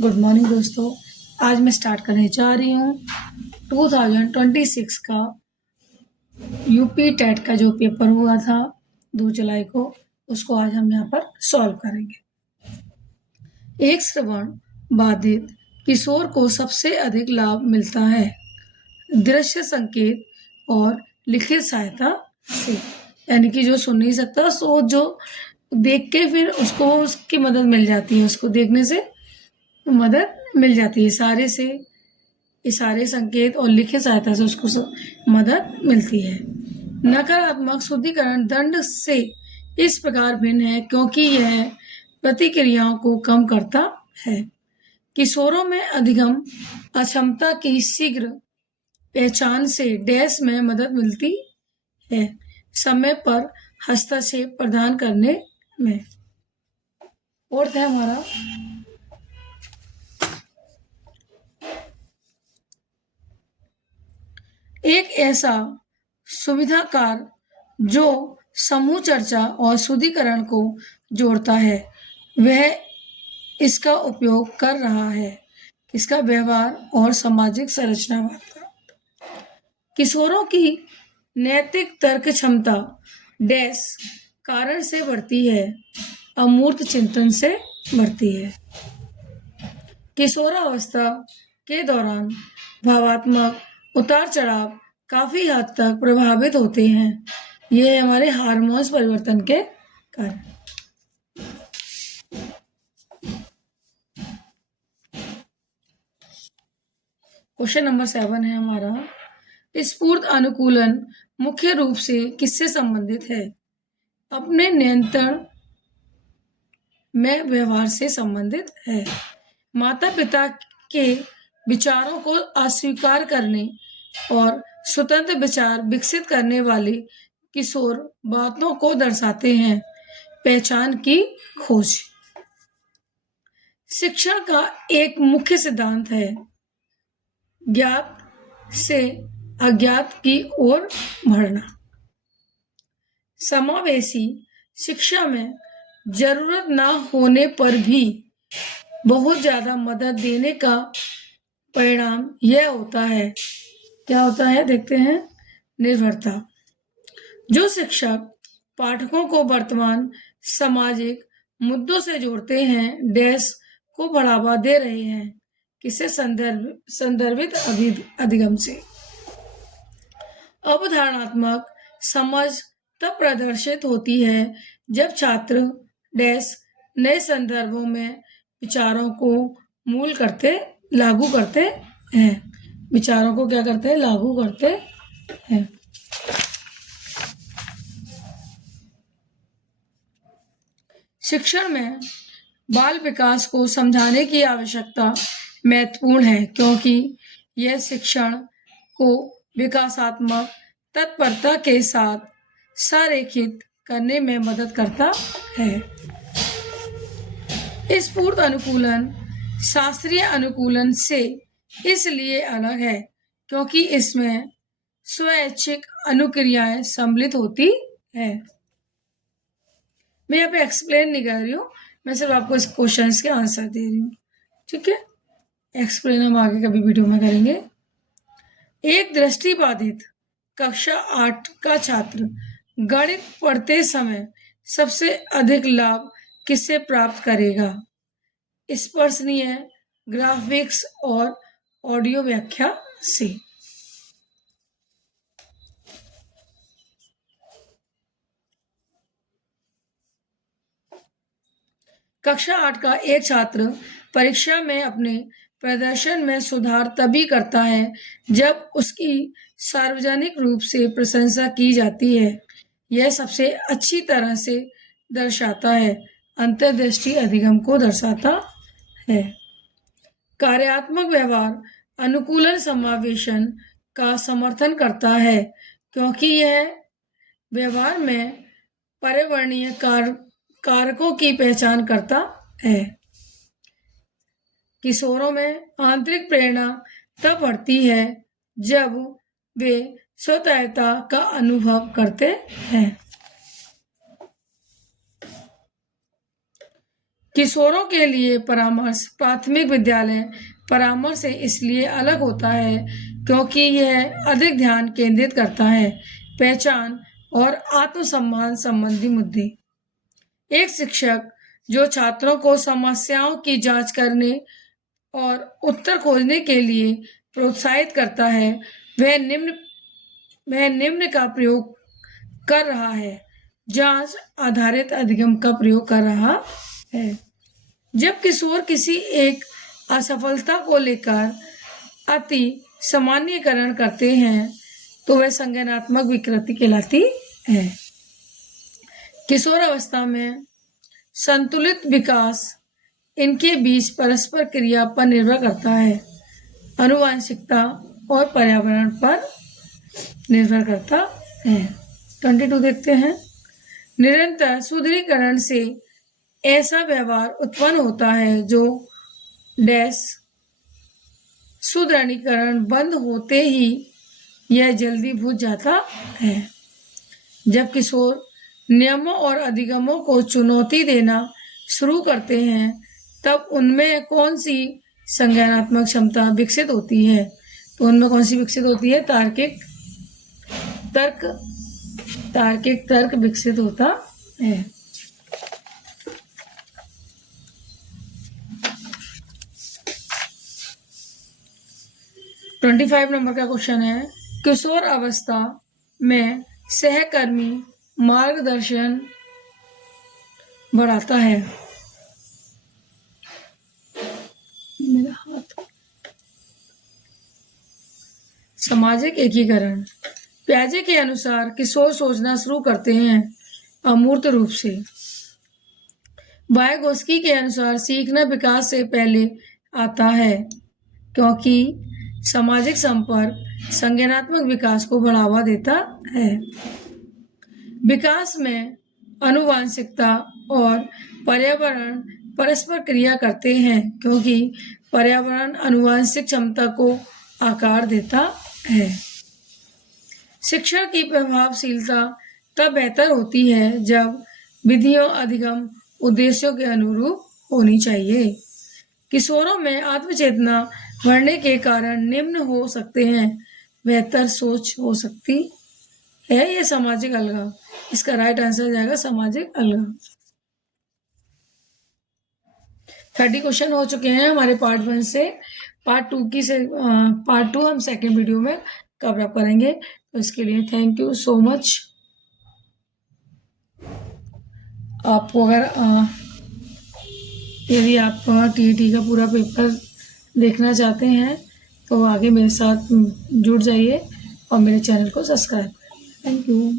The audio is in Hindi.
गुड मॉर्निंग दोस्तों। आज मैं स्टार्ट करने जा रही हूँ 2026 का यूपी टेट का जो पेपर हुआ था 2 जुलाई को, उसको आज हम यहाँ पर सॉल्व करेंगे। एक श्रवण बाधित किशोर को सबसे अधिक लाभ मिलता है दृश्य संकेत और लिखित सहायता से, यानी कि जो सुन नहीं सकता सो जो देख के फिर उसको उसकी मदद मिल जाती है, उसको देखने से मदद मिल जाती है, इशारे संकेत और लिखित सहायता से उसको मदद मिलती है। नकारात्मक शुद्धिकरण दंड से इस प्रकार भिन्न है क्योंकि यह प्रतिक्रियाओं को कम करता है। किशोरों में अधिगम अक्षमता की शीघ्र पहचान से डैश में मदद मिलती है, समय पर हस्तक्षेप प्रदान करने में। और था हमारा एक ऐसा सुविधाकार जो समूह चर्चा और शुद्धिकरण को जोड़ता है, वह इसका उपयोग कर रहा है। इसका व्यवहार और सामाजिक संरचनावाद का। किशोरों की नैतिक तर्क क्षमता डैश कारण से बढ़ती है, अमूर्त चिंतन से बढ़ती है। किशोरावस्था के दौरान भावात्मक उतार चढ़ाव काफी हद तक प्रभावित होते हैं, ये हमारे हार्मोन्स परिवर्तन के कारण। क्वेश्चन नंबर 7 है हमारा, स्फूर्त अनुकूलन मुख्य रूप से किससे संबंधित है? अपने नियंत्रण में व्यवहार से संबंधित है। माता पिता के विचारों को अस्वीकार करने और स्वतंत्र विचार विकसित करने वाले किशोर बातों को दर्शाते हैं। पहचान की खोज। शिक्षण का एक मुख्य सिद्धांत है ज्ञात से अज्ञात की ओर बढ़ना। समावेशी शिक्षा में जरूरत ना होने पर भी बहुत ज्यादा मदद देने का परिणाम यह होता है, क्या होता है देखते हैं, निर्भरता। जो शिक्षक पाठकों को वर्तमान सामाजिक मुद्दों से जोड़ते हैं, डैश को बढ़ावा दे रहे हैं, किसे संदर्भित अधिगम से। अवधारणात्मक समझ तब प्रदर्शित होती है जब छात्र डैश नए संदर्भों में विचारों को लागू करते हैं। विचारों को क्या करते हैं? लागू करते हैं। शिक्षण में बाल विकास को समझाने की आवश्यकता महत्वपूर्ण है क्योंकि यह शिक्षण को विकासात्मक तत्परता के साथ संरेखित करने में मदद करता है। स्फूर्त अनुकूलन शास्त्रीय अनुकूलन से इसलिए अलग है क्योंकि इसमें स्वैच्छिक अनुक्रियाएं सम्मिलित होती है। मैं यहाँ पे एक्सप्लेन नहीं कर रही हूँ, मैं सिर्फ आपको इस क्वेश्चंस के आंसर दे रही हूँ, ठीक है। एक्सप्लेन हम आगे कभी वीडियो में करेंगे। एक दृष्टिबाधित कक्षा 8 का छात्र गणित पढ़ते समय सबसे अधिक लाभ किससे प्राप्त करेगा? स्पर्शनीय ग्राफिक्स और ऑडियो व्याख्या से। कक्षा 8 का एक छात्र परीक्षा में अपने प्रदर्शन में सुधार तभी करता है जब उसकी सार्वजनिक रूप से प्रशंसा की जाती है। यह सबसे अच्छी तरह से दर्शाता है, अंतर्दृष्टि अधिगम को दर्शाता है। कार्यात्मक व्यवहार अनुकूलन समावेशन का समर्थन करता है क्योंकि यह व्यवहार में पर्यावरणीय कारकों की पहचान करता है। किशोरों में आंतरिक प्रेरणा तब बढ़ती है जब वे स्वतंत्रता का अनुभव करते हैं। किशोरों के लिए परामर्श प्राथमिक विद्यालय परामर्श से इसलिए अलग होता है क्योंकि यह अधिक ध्यान केंद्रित करता है पहचान और आत्मसम्मान संबंधी मुद्दे। एक शिक्षक जो छात्रों को समस्याओं की जांच करने और उत्तर खोजने के लिए प्रोत्साहित करता है वह निम्न का प्रयोग कर रहा है, जांच आधारित अधिगम का प्रयोग कर रहा है। जब किशोर किसी एक असफलता को लेकर अति सामान्यीकरण करते हैं तो वह संज्ञानात्मक विकृति कहलाती है। किशोर अवस्था में संतुलित विकास इनके बीच परस्पर क्रिया पर निर्भर करता है, आनुवंशिकता और पर्यावरण पर निर्भर करता है। 22 देखते हैं। निरंतर सुदृढ़ीकरण से ऐसा व्यवहार उत्पन्न होता है जो डैश सुदृढ़ीकरण बंद होते ही यह जल्दी बुझ जाता है। जब किशोर नियमों और अधिगमों को चुनौती देना शुरू करते हैं तब उनमें कौन सी संज्ञानात्मक क्षमता विकसित होती है? तो उनमें कौन सी विकसित होती है? तार्किक तर्क विकसित होता है। ट्वेंटी 25 नंबर का क्वेश्चन है, किशोर अवस्था में सहकर्मी मार्गदर्शन बढ़ाता है। मेरा हाथ। सामाजिक एकीकरण। प्याजे के अनुसार किशोर सोचना शुरू करते हैं अमूर्त रूप से। वायगोस्की के अनुसार सीखना विकास से पहले आता है क्योंकि सामाजिक संपर्क संज्ञानात्मक विकास को बढ़ावा देता है। विकास में आनुवंशिकता और पर्यावरण परस्पर क्रिया करते हैं क्योंकि पर्यावरण आनुवंशिक क्षमता को आकार देता है। शिक्षण की प्रभावशीलता तब बेहतर होती है जब विधियों अधिगम उद्देश्यों के अनुरूप होनी चाहिए। किशोरों में आत्मचेतना बढ़ने के कारण निम्न हो सकते हैं। बेहतर सोच हो सकती है या सामाजिक अलगाव। इसका राइट आंसर जाएगा सामाजिक अलगाव। 30 क्वेश्चन हो चुके हैं हमारे पार्ट 1 से। पार्ट 2 हम सेकेंड वीडियो में कवर अप करेंगे। तो इसके लिए थैंक यू सो मच। आपको अगर यदि आप टीईटी का पूरा पेपर देखना चाहते हैं तो आगे मेरे साथ जुड़ जाइए और मेरे चैनल को सब्सक्राइब करें। Thank you.